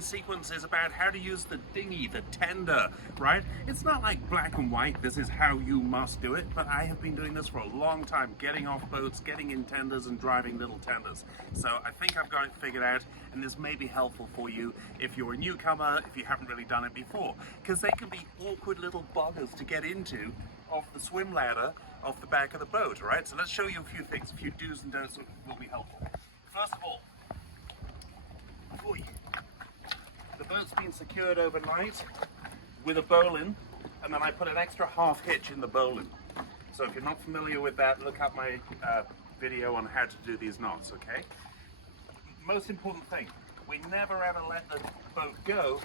today's sequence is about how to use the dinghy, the tender, right? It's not like black and white, this is how you must do it, but I have been doing this for a long time, getting off boats, getting in tenders and driving little tenders. So I think I've got it figured out, and this may be helpful for you if you're a newcomer, if you haven't really done it before, because they can be awkward little boggers to get into off the swim ladder off the back of the boat, right? So let's show you a few things, a few do's and don'ts will be helpful. First of all, the boat's been secured overnight with a bowline, and then I put an extra half hitch in the bowline. So if you're not familiar with that, look up my video on how to do these knots, okay? Most important thing, we never ever let the boat go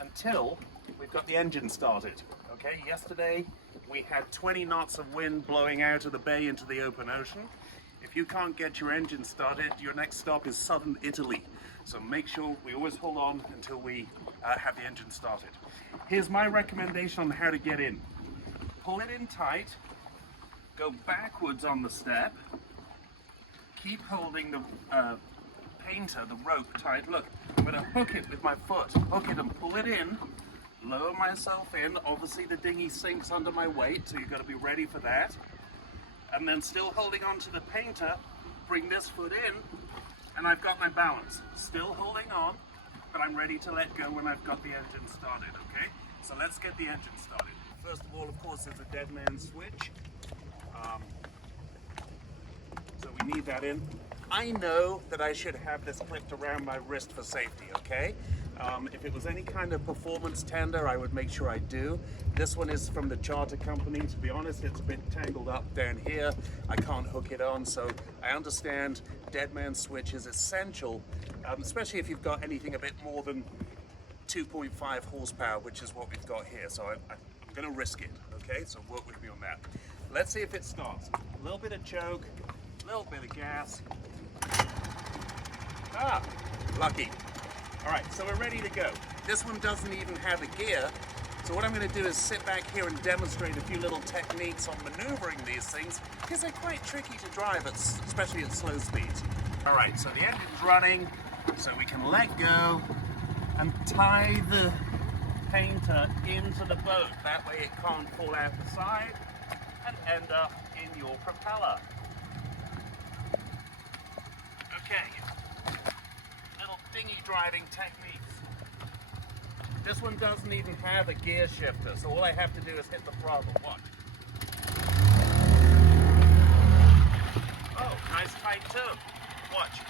until we've got the engine started, okay? Yesterday we had 20 knots of wind blowing out of the bay into the open ocean. If you can't get your engine started, your next stop is southern Italy. So make sure we always hold on until we have the engine started. Here's my recommendation on how to get in. Pull it in tight, go backwards on the step, keep holding the painter, the rope tight. Look, I'm going to hook it with my foot, hook it and pull it in, lower myself in. Obviously the dinghy sinks under my weight, so you've got to be ready for that. And then still holding on to the painter, bring this foot in, and I've got my balance. Still holding on, but I'm ready to let go when I've got the engine started, okay? So let's get the engine started. First of all, of course, there's a dead man switch. So we need that in. I know that I should have this clipped around my wrist for safety, okay? If it was any kind of performance tender, I would make sure I do. This one is from the charter company. To be honest, it's a bit tangled up down here. I can't hook it on, so I understand dead man switch is essential, especially if you've got anything a bit more than 2.5 horsepower, which is what we've got here. So I'm going to risk it, okay? So work with me on that. Let's see if it starts. A little bit of choke, a little bit of gas. Ah, lucky. All right, so we're ready to go. This one doesn't even have a gear, so what I'm going to do is sit back here and demonstrate a few little techniques on maneuvering these things, because they're quite tricky to drive, especially at slow speeds. All right, so the engine's running, so we can let go and tie the painter into the boat. That way it can't fall out the side and end up in your propeller. Okay. Dinghy driving techniques. This one doesn't even have a gear shifter, so all I have to do is hit the throttle. Watch. Oh, nice tight turn. Watch.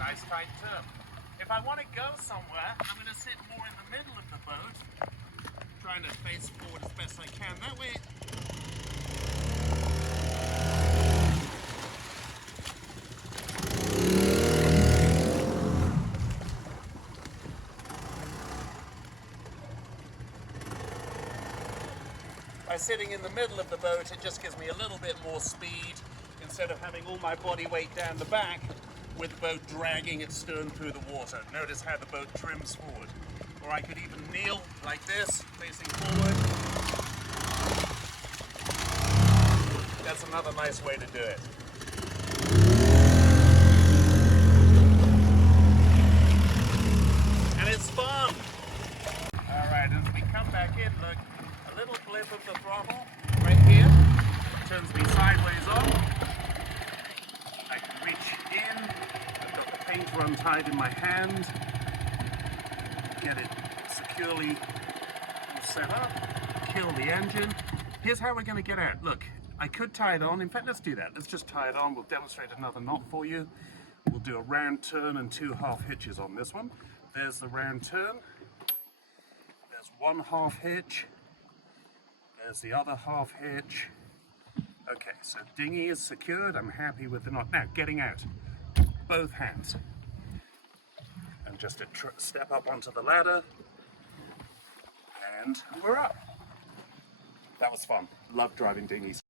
Nice tight turn. If I want to go somewhere, I'm going to sit more in the middle of the boat, trying to face forward as best I can. That way by sitting in the middle of the boat, it just gives me a little bit more speed instead of having all my body weight down the back with the boat dragging its stern through the water. Notice how the boat trims forward. Or I could even kneel like this, facing forward. That's another nice way to do it. And it's fun! Alright, as we come back in, look. A little blip of the throttle right here turns me sideways on. I can reach in. I've got the painter untied in my hand. Get it securely set up. Kill the engine. Here's how we're going to get out. Look, I could tie it on. In fact, let's do that. Let's just tie it on. We'll demonstrate another knot for you. We'll do a round turn and 2 half hitches on this one. There's the round turn. There's 1 half hitch. There's the other half hitch. Okay, so dinghy is secured. I'm happy with the knot. Now, getting out. Both hands. And just a step up onto the ladder. And we're up. That was fun. Love driving dinghies.